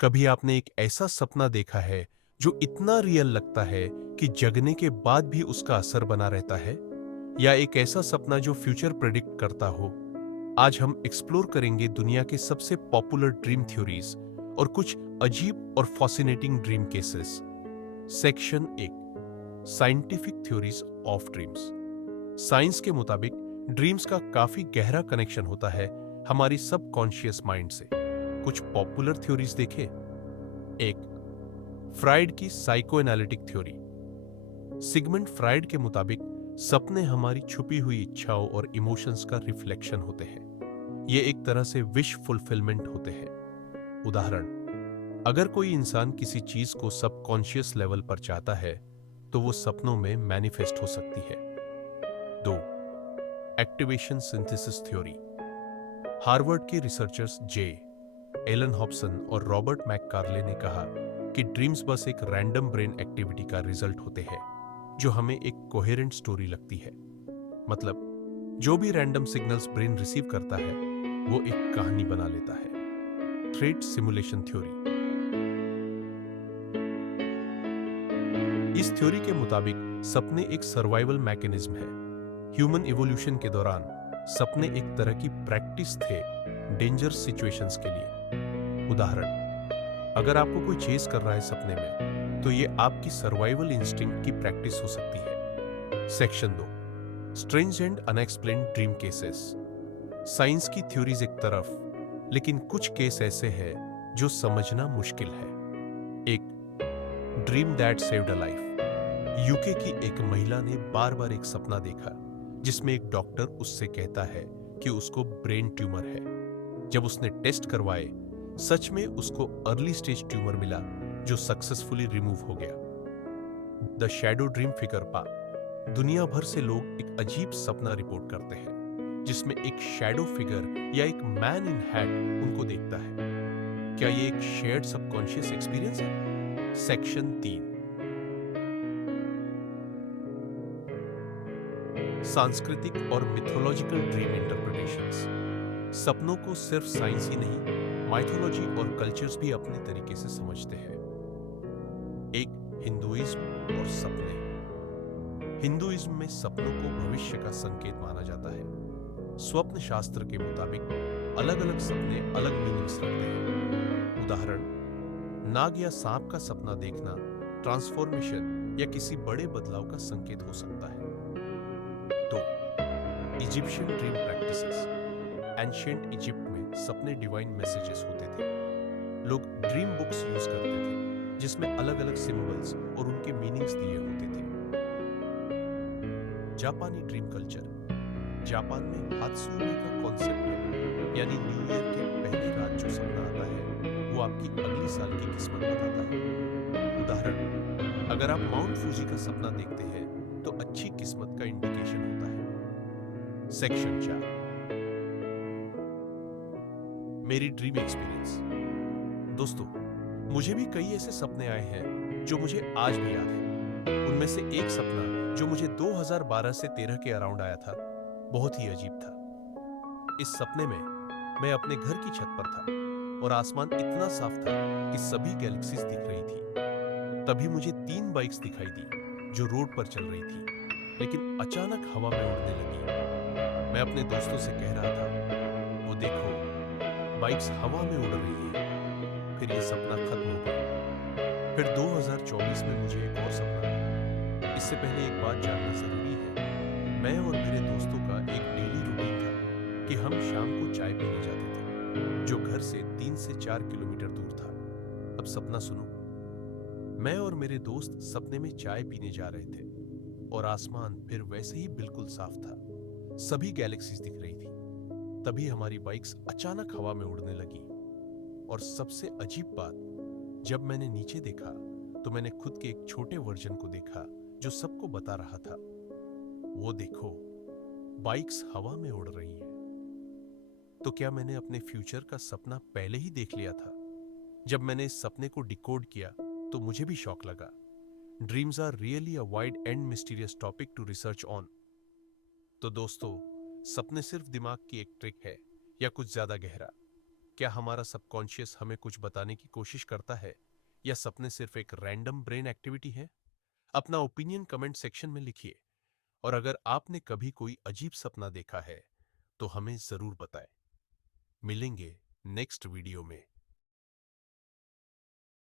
कभी आपने एक ऐसा सपना देखा है जो इतना रियल लगता है कि जगने के बाद भी उसका असर बना रहता है? या एक ऐसा सपना जो फ्यूचर प्रेडिक्ट करता हो? आज हम एक्सप्लोर करेंगे दुनिया के सबसे पॉपुलर ड्रीम थ्योरीज और कुछ अजीब और fascinating dream cases. Section 1, scientific theories of dreams. Science के मुताबिक ड्रीम्स का काफी गहरा कनेक्शन होता है हमारी सबकॉन्शियस माइंड से। कुछ पॉपुलर थ्योरीज देखें। एक, फ्राइड की psycho analytic theory. Sigmund Freud के मुताबिक सपने हमारी छुपी हुई इच्छाओं और इमोशंस का रिफ्लेक्शन होते हैं। ये एक तरह से विश फुलफिलमेंट होते हैं। उदाहरण, अगर कोई इंसान किसी चीज को सबकॉन्शियस लेवल पर चाहता है तो वो सपनों में मैनिफेस्ट हो सकती है। 2, एक्टिवेशन सिंथेसिस थ्योरी। हार्वर्ड के रिसर्चर्स एलन हॉब्सन और रॉबर्ट मैककार्ले ने कहा कि ड्रीम्स बस एक रैंडम ब्रेन एक्टिविटी का रिजल्ट होते हैं जो हमें एक कोहेरेंट स्टोरी लगती है। मतलब, जो भी रैंडम सिग्नल्स ब्रेन रिसीव करता है वो एक कहानी बना लेता है। Threat simulation theory. इस थ्योरी के मुताबिक सपने एक सर्वाइवल मैकेनिज्म है। ह्यूमन इवोल्यूशन के दौरान सपने एक तरह की प्रैक्टिस थे डेंजर सिचुएशंस के लिए। उदाहरण, अगर आपको कोई चेस कर रहा है सपने में तो ये आपकी सर्वाइवल इंस्टिंक्ट की प्रैक्टिस हो सकती है। Section 2, strange and unexplained dream cases. Science की थ्योरीज एक तरफ, लेकिन कुछ केस ऐसे हैं जो समझना मुश्किल है। एक, dream that saved a life. UK की एक महिला ने बार बार एक सपना देखा जिसमें एक डॉक्टर उससे कहता है कि उसको ब्रेन ट्यूमर है। जब उसने टेस्ट करवाए, सच में उसको अर्ली स्टेज ट्यूमर मिला जो सक्सेसफुली रिमूव हो गया। द शैडो ड्रीम फिगर पा। दुनिया भर से लोग एक अजीब सपना रिपोर्ट करते हैं जिसमें एक शैडो फिगर या एक मैन इन हैट उनको देखता है। क्या ये एक शेयर्ड सबकॉन्शियस एक्सपीरियंस है? सेक्शन 3, सांस्कृतिक और मिथोलॉजिकल ड्रीम इंटरप्रिटेशंस। सपनों को सिर्फ साइंस ही नहीं, माइथोलॉजी और कल्चर्स भी अपने तरीके से समझते हैं। एक, हिंदुइज्म और सपने। हिंदुइज्म में सपनों को भविष्य का संकेत माना जाता है। स्वप्न शास्त्र के मुताबिक अलग अलग सपने अलग मीनिंग्स रखते हैं। उदाहरण, नाग या सांप का सपना देखना ट्रांसफॉर्मेशन या किसी बड़े बदलाव का संकेत हो सकता है। 2, Egyptian dream practices. Ancient Egypt में सपने डिवाइन मैसेजेस होते थे। लोग ड्रीम बुक्स यूज करते थे जिसमें अलग अलग सिंबल्स और उनके मीनिंग्स दिए होते थे। जापानी ड्रीम कल्चर। जापान में हात्सुने का कॉन्सेप्ट है, यानी न्यू ईयर के पहली रात जो सपना आता है वो आपकी अगली साल की किस्मत बताता है। उदाहरण, अगर आप माउंट फूजी का सपना देखते हैं तो अच्छी किस्मत का इंडिकेशन होता है। सेक्शन 4, मेरी ड्रीम एक्सपीरियंस। दोस्तों, मुझे भी कई ऐसे सपने आए हैं जो मुझे आज भी याद है। उनमें से एक सपना जो मुझे 2012 से 13 के अराउंड आया था, बहुत ही अजीब था। इस सपने में मैं अपने घर की छत पर था और आसमान इतना साफ था कि सभी गैलेक्सीज दिख रही थी। तभी मुझे 3 बाइक्स दिखाई दी जो रोड पर चल रही थी, लेकिन अचानक हवा में उड़ने लगी। मैं अपने दोस्तों से कह रहा था, वो देखो, बाइक्स हवा में उड़ रही है। फिर ये सपना खत्म हो गया। फिर 2024 में मुझे एक और सपना आया। इससे पहले एक बात जानना जरूरी है, मैं और मेरे दोस्तों का एक डेली रूटीन था कि हम शाम को चाय पीने जाते थे, जो घर से 3 से 4 किलोमीटर दूर था। अब सपना सुनो। मैं और मेरे दोस्त सपने में चाय पीने जा रहे थे और आसमान फिर वैसे ही बिल्कुल साफ था। सभी गैलेक्सीज दिख रही थी। तभी हमारी बाइक्स अचानक हवा में उड़ने लगी। और सबसे अजीब बात, जब मैंने नीचे देखा तो मैंने खुद के एक छोटे वर्जन को देखा जो सबको बता रहा था, वो देखो, बाइक्स हवा में उड़ रही है। तो क्या मैंने अपने फ्यूचर का सपना पहले ही देख लिया था? जब मैंने इस सपने को डिकोड किया तो मुझे भी शॉक लगा। Dreams are really a wide and mysterious topic to research on. तो दोस्तों, सपने सिर्फ दिमाग की एक ट्रिक है या कुछ ज्यादा गहरा? क्या हमारा सबकॉन्शियस हमें कुछ बताने की कोशिश करता है या सपने सिर्फ एक रैंडम ब्रेन एक्टिविटी है? अपना ओपिनियन कमेंट सेक्शन में लिखिए और अगर आपने कभी कोई अजीब सपना देखा है तो हमें जरूर बताएं। मिलेंगे नेक्स्ट वीडियो में।